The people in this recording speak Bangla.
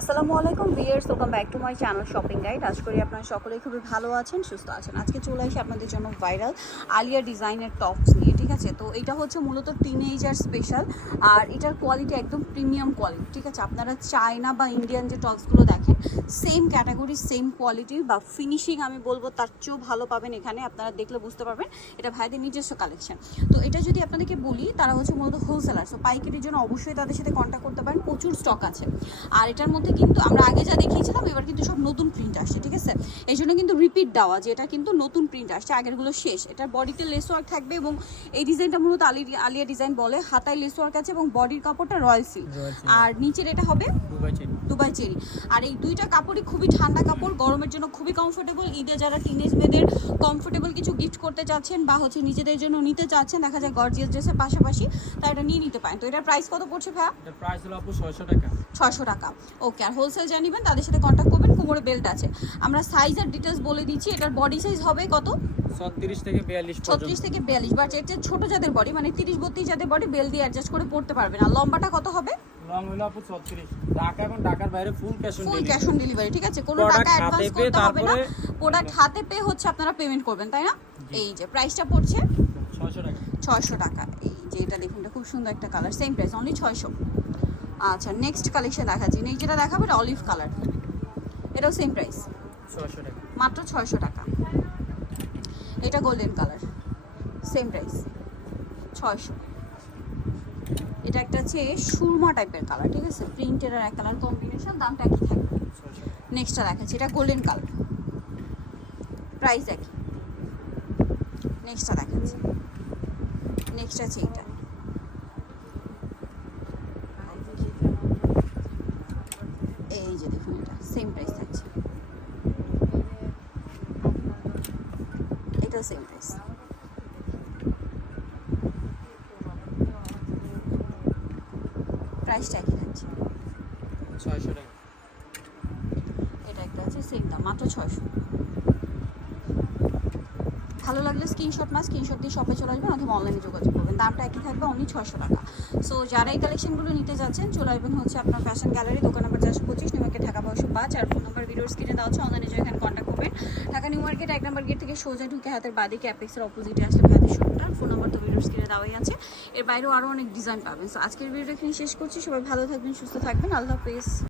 আসসালামু আলাইকুম viewers welcome back to my channel shopping guide আজ করি আপনারা সকলেই খুবই ভালো আছেন, সুস্থ আছেন। আজকে চলে আসি আপনাদের জন্য ভাইরাল আলিয়া ডিজাইনের টপস নিয়ে, ঠিক আছে? তো এটা হচ্ছে মূলত টিনেজার স্পেশাল আর এটার কোয়ালিটি একদম প্রিমিয়াম কোয়ালিটি ঠিক আছে? আপনারা চায়না বা ইন্ডিয়ান যে টপসগুলো দেখেন সেম ক্যাটাগরি সেম কোয়ালিটি বা ফিনিশিং আমি বলব, তার চেয়েও ভালো পাবেন এখানে, আপনারা দেখলে বুঝতে পারবেন। এটা ভাইদের নিজস্ব কালেকশন তো এটা যদি আপনাদেরকে বলি, তারা হচ্ছে মূলত হোলসেলার সো পাইকারির জন্য অবশ্যই তাদের সাথে কন্ট্যাক্ট করতে পারেন, প্রচুর স্টক আছে। আর এটার মধ্যে কিন্তু আমরা আগে যা দেখিয়েছিলাম এবার কিন্তু সব নতুন প্রিন্ট আসছে ঠিক আছে? এই জন্য কিন্তু রিপিট দেওয়া যে এটা কিন্তু নতুন প্রিন্ট আসছে আগেরগুলো শেষ। এটার বডিতে লেস ওয়ার্ক থাকবে এবং এই ডিজাইনটা মূলত আলি আলিয়া ডিজাইন বলে হাতায় লেস ওয়ার্ক আছে এবং বডির কাপড়টা রয়্যাল সিল্ক আর নিচের এটা হবে দুবাই চেরি। আর এই দুইটা কাপড়ই খুবই ঠান্ডা কাপড় গরমের জন্য খুবই কমফোর্টেবল ঈদে যারা টিনেজ মেয়েদের কমফোর্টেবল কিছু গিফট করতে চাচ্ছেন বা হচ্ছে নিজেদের জন্য নিতে চাচ্ছেন দেখা যায় গর্জিয়াস ড্রেসের পাশাপাশি তা এটা নিয়ে নিতে পারেন। তো এটার প্রাইস কত পড়ছে ভাইয়া? প্রাইস হলো আপু ছয়শো টাকা। ছশো টাকা। ওকে আর হোলসেল জানিবেন তাদের সাথে কন্ট্যাক্ট করবেন। কোমরে বেল্ট আছে। আমরা সাইজ আর ডিটেলস বলে দিচ্ছি এটার বডি সাইজ হবে কত? ছত্রিশ থেকে বিয়াল্লিশ বাট এর ছোটো যাদের বডি মানে তিরিশ বত্রিশ যাদের বডি বেল দিয়ে অ্যাডজাস্ট করে পড়তে পারবেন আর লম্বাটা কত হবে? লং হলো আপু ছত্রিশ। ঢাকা এবং ঢাকার বাইরে full cash on full cash on delivery ঠিক আছে? কোনো টাকা অ্যাডভান্স করতে হবে না। প্রোডাক্ট হাতে পেয়ে হচ্ছে আপনারা পেমেন্ট করবেন তাই না? এই যে প্রাইসটা পড়ছে? ছয়শো টাকা। ছয়শো টাকা। এই যে এটা দেখুন এটা খুব সুন্দর একটা কালার সেম প্রাইস অনলি ছয়শো। আচ্ছা নেক্সট কালেকশন দেখাচ্ছি। নেক্সট যেটা দেখাবো এটা অলিভ কালার এটাও সেম প্রাইস টাকা। মাত্র ছয়শো টাকা। এটা গোল্ডেন কালার সেম প্রাইস ছয়শো। এটা একটা হচ্ছে সুরমা টাইপের কালার ঠিক আছে? প্রিন্টের আর এক কালার কম্বিনেশন দামটা একই থাকবে। নেক্সটটা দেখাচ্ছি এটা গোল্ডেন কালার প্রাইস একই। নেক্সটটা দেখাচ্ছি। নেক্সট আছে এইটা এই যে দেখুন এটা সেম প্রাইস থাকছে এটাও সেম প্রাইস প্রাইসটা একই থাকছে ছয়শো টাকা। এটা একটা আছে সেম দাম মাত্র ছয়শো। ভালো লাগলে স্ক্রিনশট মাস স্ক্রিনশট দিয়ে শপে চলে আসবেন অথবা অনলাইনে যোগাযোগ করবেন। দামটা একই থাকবে অনলি ছয়শো টাকা। সো যারা এই কালেকশনগুলো নিতে যাচ্ছেন চলে আসবেন হচ্ছে আপনার ফ্যাশন গ্যালারি দোকান নম্বর চারশো পঁচিশ নিউ ঢাকা বারোশো পাঁচ আর ফোন নম্বর ভিডিওর স্ক্রিনে দেওয়া হচ্ছে অনলাইনে এখানে কন্ট্যাক্ট করবেন ঢাকা নিউ মার্কেট, এক নম্বর গেট থেকে সোজা ঢুকে হাতের বাদিকে অ্যাপেক্সের অপোজিটে আসলে ভাইদের শপটা ফোন নম্বর তো ভিডিওর স্ক্রিনে দেওয়াই আছে। এর বাইরেও আরও অনেক ডিজাইন পাবেন। সো আজকের ভিডিওটা এখানে শেষ করছি। সবাই ভালো থাকবেন, সুস্থ থাকবেন। আল্লাহ হাফেজ।